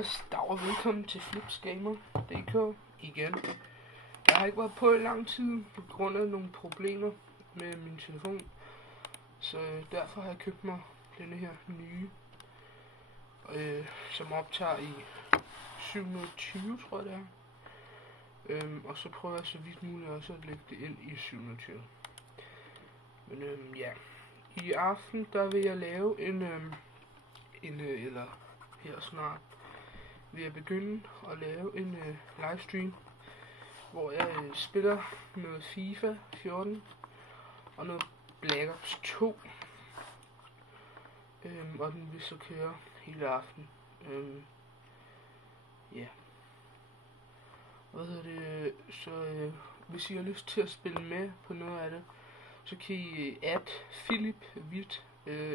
Yes, dag og velkommen til flipsgamer.dk igen. Jeg har ikke været på i lang tid på grund af nogle problemer med min telefon. Så derfor har jeg købt mig denne her nye, som optager i 720, tror jeg det er. Og så prøver jeg så vidt muligt også at lægge det ind i 720. Men ja, i aften der vil jeg lave eller her snart vil jeg begynde at lave en livestream, hvor jeg spiller noget FIFA 14 og noget Black Ops 2, og den vil så køre hele aften. Ja. Hvad hedder det? Så hvis I har lyst til at spille med på noget af det, så kan I Philip Hvidt.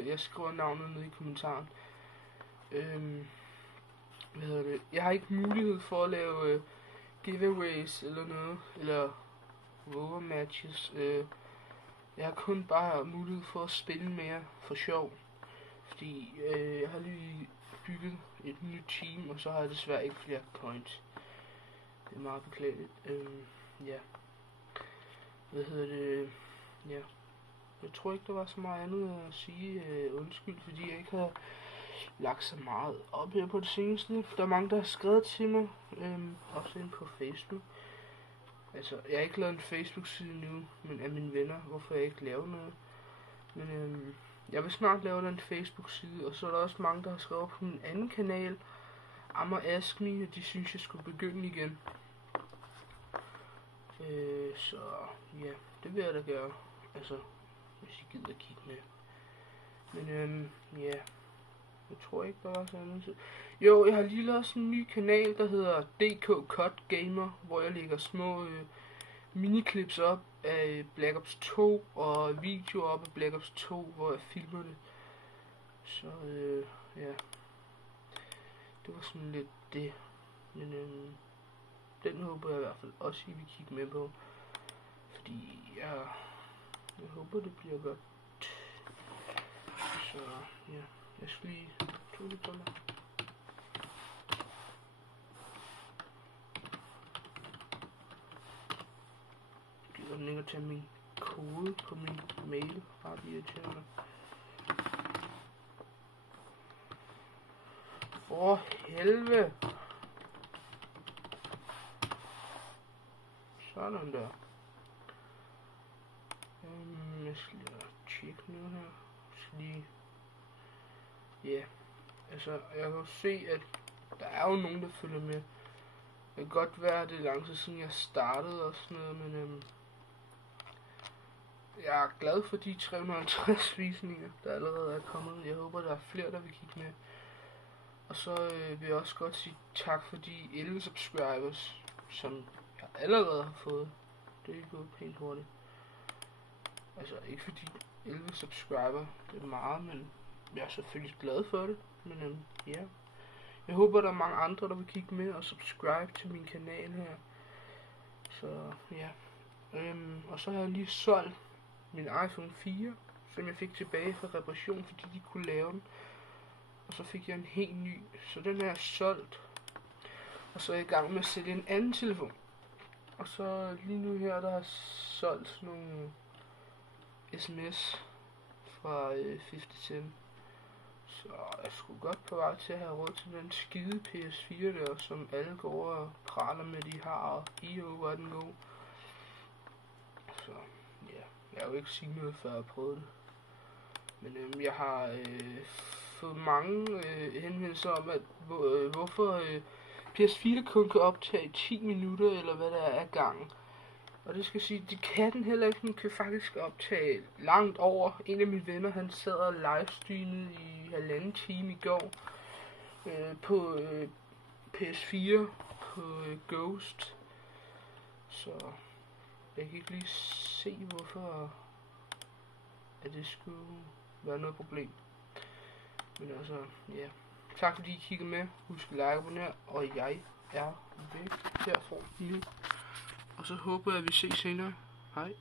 Jeg skriver navnet ned i kommentaren. Hvad hedder det? Jeg har ikke mulighed for at lave giveaways eller noget, eller overmatches. Jeg har kun bare mulighed for at spille mere for sjov, fordi jeg har lige bygget et nyt team, og så har jeg desværre ikke flere coins. Det er meget beklageligt. Ja. Hvad hedder det? Ja. Jeg tror ikke, der var så meget andet at sige. Undskyld, fordi jeg ikke har lagt så meget op her på det seneste. Der er mange, der har skrevet til mig, også inde på Facebook. Altså, jeg har ikke lavet en Facebook-side nu, men af mine venner, hvorfor jeg ikke laver noget. Men jeg vil snart lave en Facebook-side, og så er der også mange, der har skrevet på min anden kanal, Ammer Ask Me, og de synes, jeg skulle begynde igen. Så ja, det vil jeg da gøre, altså, hvis I gider kigge med. Men ja, jeg tror ikke, der var sådan noget. Jo, jeg har lige lavet sådan en ny kanal, der hedder DK Cut Gamer, hvor jeg lægger små miniclips op af Black Ops 2 og videoer op af Black Ops 2, hvor jeg filmer det. Så ja, det var sådan lidt det. Men den håber jeg i hvert fald også, I vil kigge med på, fordi jeg håber, det bliver godt. Så ja, jeg skal lige tage lidt sådan. Jeg gider den ikke at tage min kode på min mail, ret irriterende. For helvede! Sådan der. Jeg skal lige tjekke nu her. Jeg skal lige... Ja, altså jeg kan jo se, at der er jo nogen, der følger med. Det kan godt være, at det er lang tid siden jeg startede og sådan noget, men jeg er glad for de 350 visninger, der allerede er kommet. Jeg håber, der er flere, der vil kigge med. Og så vil jeg også godt sige tak for de 11 subscribers, som jeg allerede har fået. Det er gået pænt hurtigt. Altså ikke fordi 11 subscriber, det er meget, men jeg er selvfølgelig glad for det. Men ja. Jeg håber, der er mange andre, der vil kigge med og subscribe til min kanal her. Så ja. Og så har jeg lige solgt min iPhone 4, som jeg fik tilbage fra reparation, fordi de kunne lave den. Og så fik jeg en helt ny, så den er solgt. Og så er jeg i gang med at sælge en anden telefon. Og så lige nu her, der har solgt sådan nogle sms fra 50 Cent. Så jeg skulle godt på vej til at have råd til den skide PS4 der, som alle går og praler med, de har, og hvor er den god. Så ja, jeg har jo ikke sige noget, før jeg har prøvet det. Men jeg har fået mange henvendelser om, at hvorfor PS4 kun kan optage 10 minutter, eller hvad der er af gangen. Og det skal sige, de kan den heller ikke. Den kan faktisk optage langt over. En af mine venner, han sad og livestreamede i 1,5 time i går på PS4 på Ghost. Så jeg kan ikke lige se, hvorfor at det skulle være noget problem. Men altså, ja. Tak fordi I kiggede med. Husk at like og abonnere. Og jeg er væk herfra nu. Og så håber jeg, at vi ses senere. Hej.